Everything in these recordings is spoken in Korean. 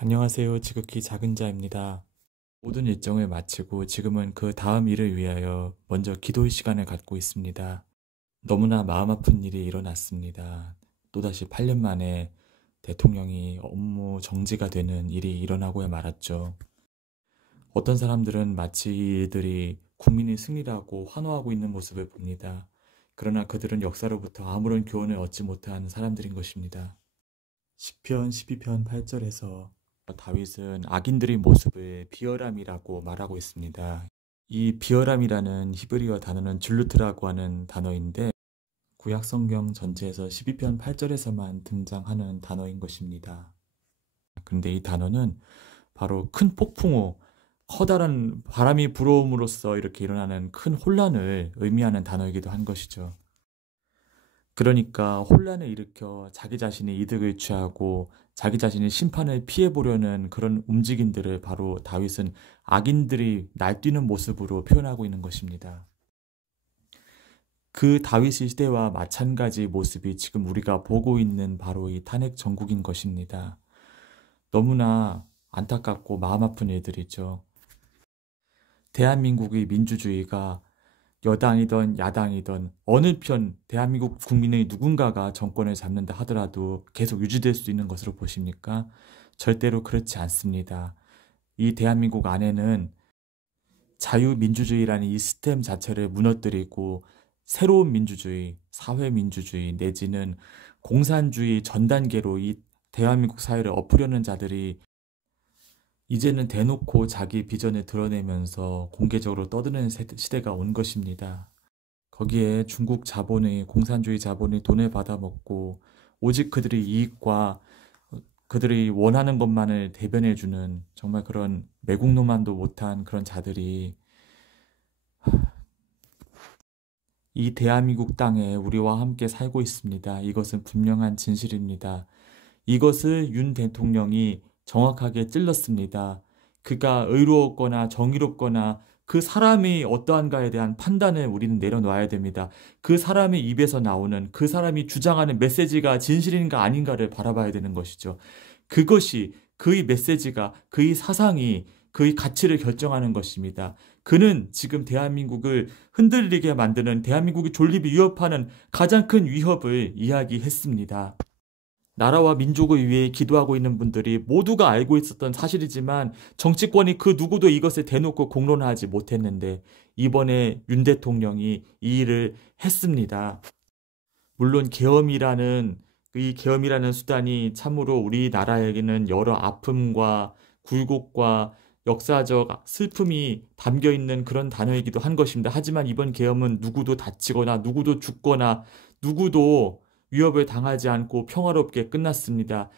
안녕하세요. 지극히 작은 자입니다. 모든 일정을 마치고 지금은 그 다음 일을 위하여 먼저 기도의 시간을 갖고 있습니다. 너무나 마음 아픈 일이 일어났습니다. 또다시 8년 만에 대통령이 업무 정지가 되는 일이 일어나고야 말았죠. 어떤 사람들은 마치 이 일들이 국민의 승리라고 환호하고 있는 모습을 봅니다. 그러나 그들은 역사로부터 아무런 교훈을 얻지 못한 사람들인 것입니다. 시편 12편 8절에서 다윗은 악인들의 모습을 비열함이라고 말하고 있습니다. 이 비열함이라는 히브리어 단어는 줄루트라고 하는 단어인데 구약 성경 전체에서 12편 8절에서만 등장하는 단어인 것입니다. 그런데 이 단어는 바로 큰 폭풍우, 커다란 바람이 불어옴으로써 이렇게 일어나는 큰 혼란을 의미하는 단어이기도 한 것이죠. 그러니까 혼란을 일으켜 자기 자신의 이득을 취하고 자기 자신의 심판을 피해보려는 그런 움직임들을 바로 다윗은 악인들이 날뛰는 모습으로 표현하고 있는 것입니다. 그 다윗의 시대와 마찬가지 모습이 지금 우리가 보고 있는 바로 이 탄핵 정국인 것입니다. 너무나 안타깝고 마음 아픈 일들이죠. 대한민국의 민주주의가 여당이든 야당이든 어느 편 대한민국 국민의 누군가가 정권을 잡는다 하더라도 계속 유지될 수 있는 것으로 보십니까? 절대로 그렇지 않습니다. 이 대한민국 안에는 자유민주주의라는 이 시스템 자체를 무너뜨리고 새로운 민주주의, 사회민주주의 내지는 공산주의 전 단계로 이 대한민국 사회를 엎으려는 자들이 이제는 대놓고 자기 비전을 드러내면서 공개적으로 떠드는 시대가 온 것입니다. 거기에 중국 자본의 공산주의 자본이 돈을 받아먹고 오직 그들의 이익과 그들이 원하는 것만을 대변해주는 정말 그런 매국노만도 못한 그런 자들이 이 대한민국 땅에 우리와 함께 살고 있습니다. 이것은 분명한 진실입니다. 이것을 윤 대통령이 정확하게 찔렀습니다. 그가 의로웠거나 정의롭거나 그 사람이 어떠한가에 대한 판단을 우리는 내려놔야 됩니다. 그 사람의 입에서 나오는 그 사람이 주장하는 메시지가 진실인가 아닌가를 바라봐야 되는 것이죠. 그것이 그의 메시지가 그의 사상이 그의 가치를 결정하는 것입니다. 그는 지금 대한민국을 흔들리게 만드는 대한민국의 존립이 위협하는 가장 큰 위협을 이야기했습니다. 나라와 민족을 위해 기도하고 있는 분들이 모두가 알고 있었던 사실이지만 정치권이 그 누구도 이것을 대놓고 공론화하지 못했는데 이번에 윤 대통령이 이 일을 했습니다. 물론 이 계엄이라는 수단이 참으로 우리나라에게는 여러 아픔과 굴곡과 역사적 슬픔이 담겨 있는 그런 단어이기도 한 것입니다. 하지만 이번 계엄은 누구도 다치거나 누구도 죽거나 누구도 위협을 당하지 않고 평화롭게 끝났습니다.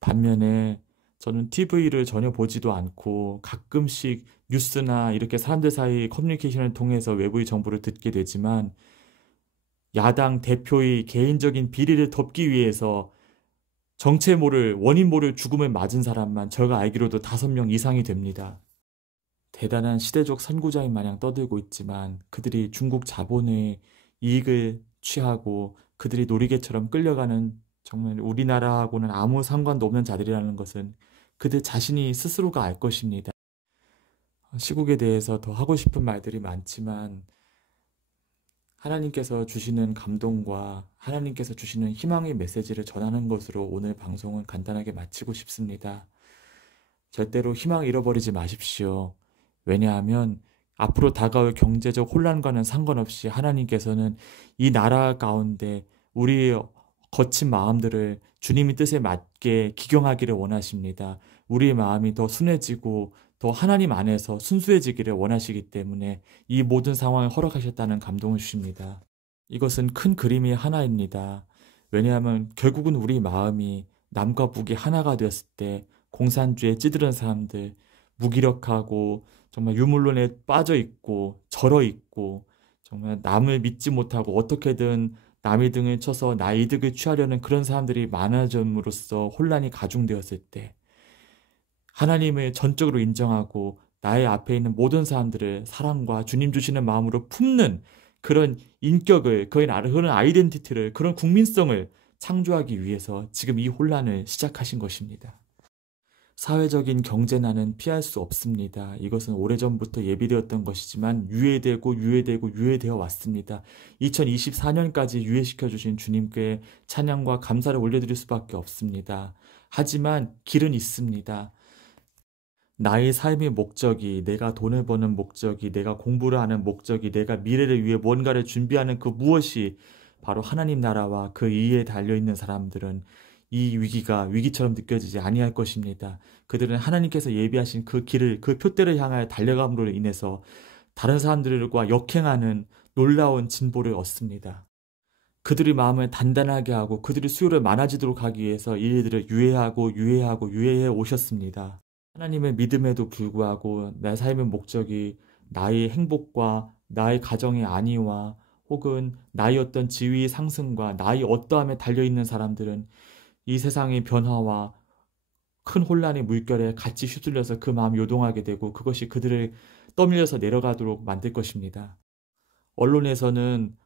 반면에 저는 TV를 전혀 보지도 않고 가끔씩 뉴스나 이렇게 사람들 사이 커뮤니케이션을 통해서 외부의 정보를 듣게 되지만 야당 대표의 개인적인 비리를 덮기 위해서 정체 모를 원인 모를 죽음을 맞은 사람만 제가 알기로도 5명 이상이 됩니다. 대단한 시대적 선구자인 마냥 떠들고 있지만 그들이 중국 자본의 이익을 취하고 그들이 놀이개처럼 끌려가는 정말 우리나라하고는 아무 상관도 없는 자들이라는 것은 그들 자신이 스스로가 알 것입니다. 시국에 대해서 더 하고 싶은 말들이 많지만 하나님께서 주시는 감동과 하나님께서 주시는 희망의 메시지를 전하는 것으로 오늘 방송은 간단하게 마치고 싶습니다. 절대로 희망 잃어버리지 마십시오. 왜냐하면 앞으로 다가올 경제적 혼란과는 상관없이 하나님께서는 이 나라 가운데 우리의 거친 마음들을 주님의 뜻에 맞게 기경하기를 원하십니다. 우리의 마음이 더 순해지고 더 하나님 안에서 순수해지기를 원하시기 때문에 이 모든 상황을 허락하셨다는 감동을 주십니다. 이것은 큰 그림이 하나입니다. 왜냐하면 결국은 우리 마음이 남과 북이 하나가 되었을 때 공산주의에 찌들은 사람들, 무기력하고 정말 유물론에 빠져 있고 절어 있고 정말 남을 믿지 못하고 어떻게든 남의 등을 쳐서 나의 이득을 취하려는 그런 사람들이 많아짐으로써 혼란이 가중되었을 때 하나님을 전적으로 인정하고 나의 앞에 있는 모든 사람들을 사랑과 주님 주시는 마음으로 품는 그런 인격을, 그런 아이덴티티를, 그런 국민성을 창조하기 위해서 지금 이 혼란을 시작하신 것입니다. 사회적인 경제난은 피할 수 없습니다. 이것은 오래전부터 예비되었던 것이지만 유예되어 왔습니다. 2024년까지 유예시켜 주신 주님께 찬양과 감사를 올려드릴 수밖에 없습니다. 하지만 길은 있습니다. 나의 삶의 목적이, 내가 돈을 버는 목적이, 내가 공부를 하는 목적이, 내가 미래를 위해 뭔가를 준비하는 그 무엇이 바로 하나님 나라와 그 이에 달려있는 사람들은 이 위기가 위기처럼 느껴지지 아니할 것입니다. 그들은 하나님께서 예비하신 그 길을, 그 표대를 향하여 달려감으로 인해서 다른 사람들과 역행하는 놀라운 진보를 얻습니다. 그들의 마음을 단단하게 하고 그들의 수요를 많아지도록 하기 위해서 이 일들을 유예해 오셨습니다. 하나님의 믿음에도 불구하고 내 삶의 목적이 나의 행복과 나의 가정의 안위와 혹은 나의 어떤 지위 상승과 나의 어떠함에 달려있는 사람들은 이 세상의 변화와 큰 혼란의 물결에 같이 휩쓸려서 그 마음이 요동하게 되고 그것이 그들을 떠밀려서 내려가도록 만들 것입니다. 언론에서는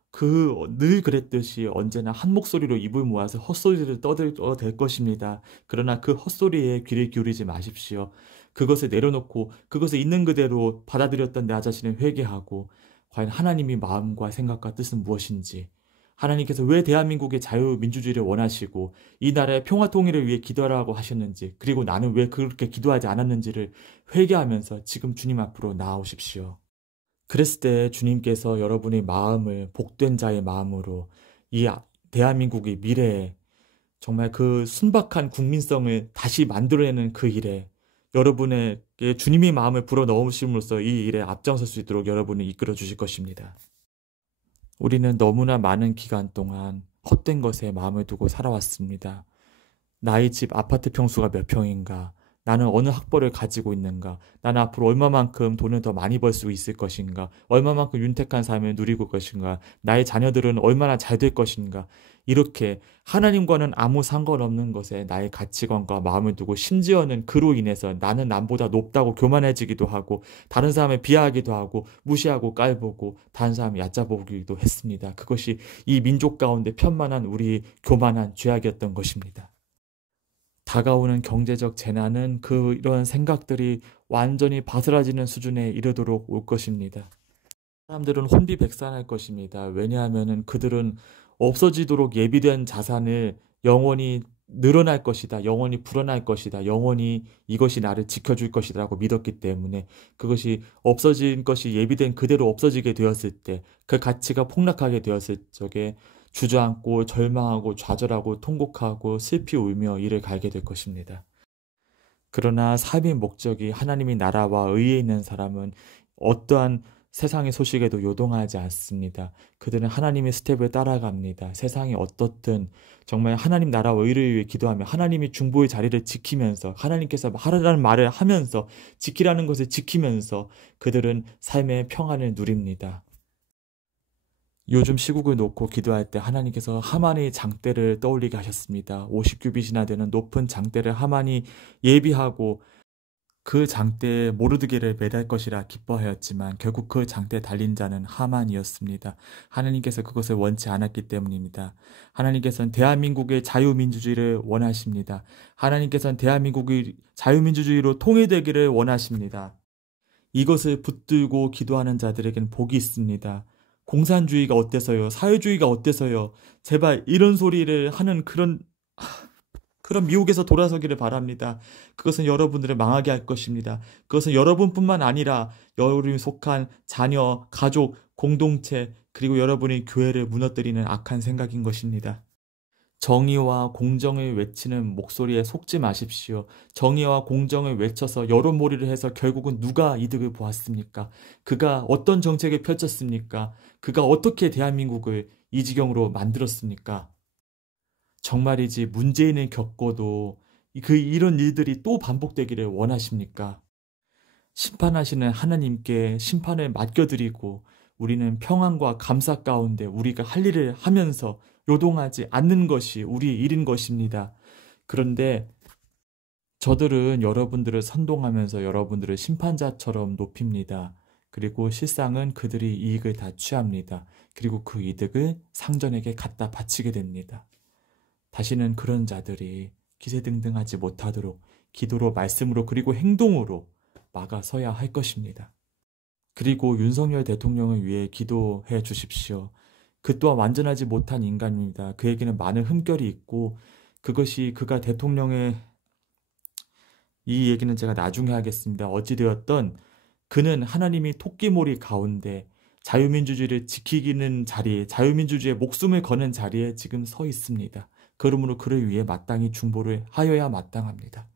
늘 그랬듯이 언제나 한 목소리로 입을 모아서 헛소리를 떠들 것입니다. 그러나 그 헛소리에 귀를 기울이지 마십시오. 그것을 내려놓고 그것을 있는 그대로 받아들였던 나 자신을 회개하고 과연 하나님의 마음과 생각과 뜻은 무엇인지, 하나님께서 왜 대한민국의 자유민주주의를 원하시고 이 나라의 평화 통일을 위해 기도하라고 하셨는지, 그리고 나는 왜 그렇게 기도하지 않았는지를 회개하면서 지금 주님 앞으로 나아오십시오. 그랬을 때 주님께서 여러분의 마음을 복된 자의 마음으로 이 대한민국의 미래에 정말 그 순박한 국민성을 다시 만들어내는 그 일에 여러분에게 주님의 마음을 불어넣으심으로써 이 일에 앞장설 수 있도록 여러분을 이끌어 주실 것입니다. 우리는 너무나 많은 기간 동안 헛된 것에 마음을 두고 살아왔습니다. 나의 집 아파트 평수가 몇 평인가? 나는 어느 학벌을 가지고 있는가? 나는 앞으로 얼마만큼 돈을 더 많이 벌 수 있을 것인가? 얼마만큼 윤택한 삶을 누리고 것인가? 나의 자녀들은 얼마나 잘 될 것인가? 이렇게 하나님과는 아무 상관없는 것에 나의 가치관과 마음을 두고 심지어는 그로 인해서 나는 남보다 높다고 교만해지기도 하고 다른 사람을 비하하기도 하고 무시하고 깔보고 다른 사람을 얕잡아보기도 했습니다. 그것이 이 민족 가운데 편만한 우리 교만한 죄악이었던 것입니다. 다가오는 경제적 재난은 이런 생각들이 완전히 바스라지는 수준에 이르도록 올 것입니다. 사람들은 혼비백산할 것입니다. 왜냐하면 그들은 없어지도록 예비된 자산을 영원히 늘어날 것이다, 영원히 불어날 것이다, 영원히 이것이 나를 지켜줄 것이다 라고 믿었기 때문에 그것이 없어진 것이 예비된 그대로 없어지게 되었을 때, 그 가치가 폭락하게 되었을 적에 주저앉고 절망하고 좌절하고 통곡하고 슬피 울며 이를 갈게 될 것입니다. 그러나 삶의 목적이 하나님의 나라와 의에 있는 사람은 어떠한 세상의 소식에도 요동하지 않습니다. 그들은 하나님의 스텝을 따라갑니다. 세상이 어떻든 정말 하나님 나라와 의를 위해 기도하며 하나님이 중보의 자리를 지키면서 하나님께서 하라는 말을 하면서 지키라는 것을 지키면서 그들은 삶의 평안을 누립니다. 요즘 시국을 놓고 기도할 때 하나님께서 하만의 장대를 떠올리게 하셨습니다. 50규빗이나 되는 높은 장대를 하만이 예비하고 그 장대에 모르드게를 매달 것이라 기뻐하였지만 결국 그 장대에 달린 자는 하만이었습니다. 하나님께서 그것을 원치 않았기 때문입니다. 하나님께서는 대한민국의 자유민주주의를 원하십니다. 하나님께서는 대한민국이 자유민주주의로 통일되기를 원하십니다. 이것을 붙들고 기도하는 자들에게는 복이 있습니다. 공산주의가 어때서요? 사회주의가 어때서요? 제발 이런 소리를 하는 그런 미혹에서 돌아서기를 바랍니다. 그것은 여러분들을 망하게 할 것입니다. 그것은 여러분뿐만 아니라 여러분이 속한 자녀, 가족, 공동체, 그리고 여러분의 교회를 무너뜨리는 악한 생각인 것입니다. 정의와 공정을 외치는 목소리에 속지 마십시오. 정의와 공정을 외쳐서 여론몰이를 해서 결국은 누가 이득을 보았습니까? 그가 어떤 정책을 펼쳤습니까? 그가 어떻게 대한민국을 이 지경으로 만들었습니까? 정말이지 문재인을 겪고도 이런 일들이 또 반복되기를 원하십니까? 심판하시는 하나님께 심판을 맡겨드리고 우리는 평안과 감사 가운데 우리가 할 일을 하면서 요동하지 않는 것이 우리의 일인 것입니다. 그런데 저들은 여러분들을 선동하면서 여러분들을 심판자처럼 높입니다. 그리고 실상은 그들이 이익을 다 취합니다. 그리고 그 이득을 상전에게 갖다 바치게 됩니다. 다시는 그런 자들이 기세등등하지 못하도록 기도로, 말씀으로, 그리고 행동으로 막아서야 할 것입니다. 그리고 윤석열 대통령을 위해 기도해 주십시오. 그 또한 완전하지 못한 인간입니다. 그에게는 많은 흠결이 있고 그것이 그가 대통령의, 이 얘기는 제가 나중에 하겠습니다. 어찌되었던 그는 하나님이 토끼몰이 가운데 자유민주주의를 지키기는 자리에, 자유민주주의의 목숨을 거는 자리에 지금 서 있습니다. 그러므로 그를 위해 마땅히 중보를 하여야 마땅합니다.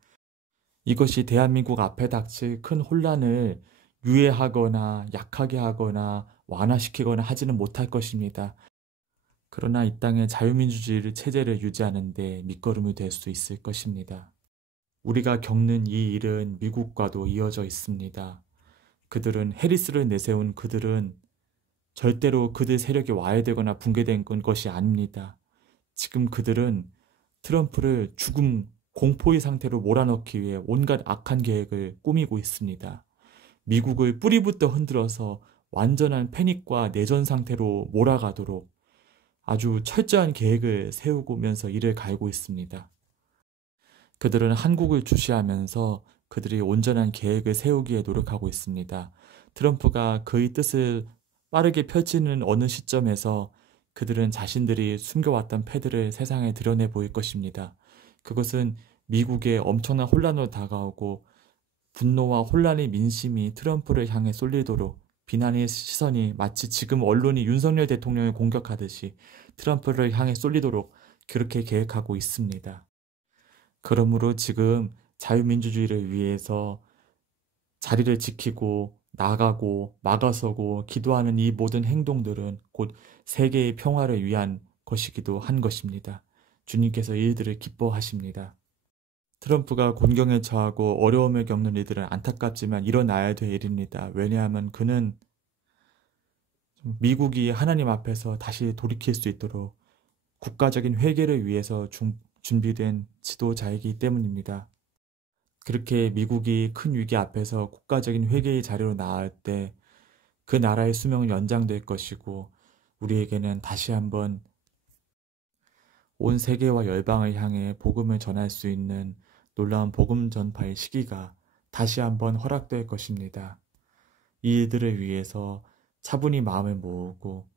이것이 대한민국 앞에 닥칠 큰 혼란을 유예하거나 약하게 하거나 완화시키거나 하지는 못할 것입니다. 그러나 이 땅의 자유민주주의 체제를 유지하는 데 밑거름이 될 수 있을 것입니다. 우리가 겪는 이 일은 미국과도 이어져 있습니다. 그들은 해리스를 내세운 그들은 절대로 그들 세력이 와해되거나 붕괴된 것이 아닙니다. 지금 그들은 트럼프를 죽음, 공포의 상태로 몰아넣기 위해 온갖 악한 계획을 꾸미고 있습니다. 미국을 뿌리부터 흔들어서 완전한 패닉과 내전 상태로 몰아가도록 아주 철저한 계획을 세우면서 이를 갈고 있습니다. 그들은 한국을 주시하면서 그들이 온전한 계획을 세우기에 노력하고 있습니다. 트럼프가 그의 뜻을 빠르게 펼치는 어느 시점에서 그들은 자신들이 숨겨왔던 패드를 세상에 드러내 보일 것입니다. 그것은 미국의 엄청난 혼란으로 다가오고 분노와 혼란의 민심이 트럼프를 향해 쏠리도록 비난의 시선이 마치 지금 언론이 윤석열 대통령을 공격하듯이 트럼프를 향해 쏠리도록 그렇게 계획하고 있습니다. 그러므로 지금 자유민주주의를 위해서 자리를 지키고 나가고 막아서고 기도하는 이 모든 행동들은 곧 세계의 평화를 위한 것이기도 한 것입니다. 주님께서 이들을 기뻐하십니다. 트럼프가 곤경에 처하고 어려움을 겪는 이들은 안타깝지만 일어나야 될 일입니다. 왜냐하면 그는 미국이 하나님 앞에서 다시 돌이킬 수 있도록 국가적인 회개를 위해서 준비된 지도자이기 때문입니다. 그렇게 미국이 큰 위기 앞에서 국가적인 회개의 자리로 나아갈 때 그 나라의 수명은 연장될 것이고 우리에게는 다시 한번 온 세계와 열방을 향해 복음을 전할 수 있는 놀라운 복음 전파의 시기가 다시 한번 허락될 것입니다. 이 일들을 위해서 차분히 마음을 모으고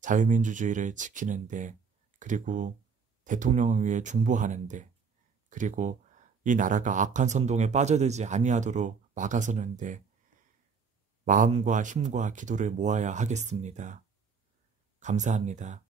자유민주주의를 지키는데, 그리고 대통령을 위해 중보하는데, 그리고 이 나라가 악한 선동에 빠져들지 아니하도록 막아서는데 마음과 힘과 기도를 모아야 하겠습니다. 감사합니다.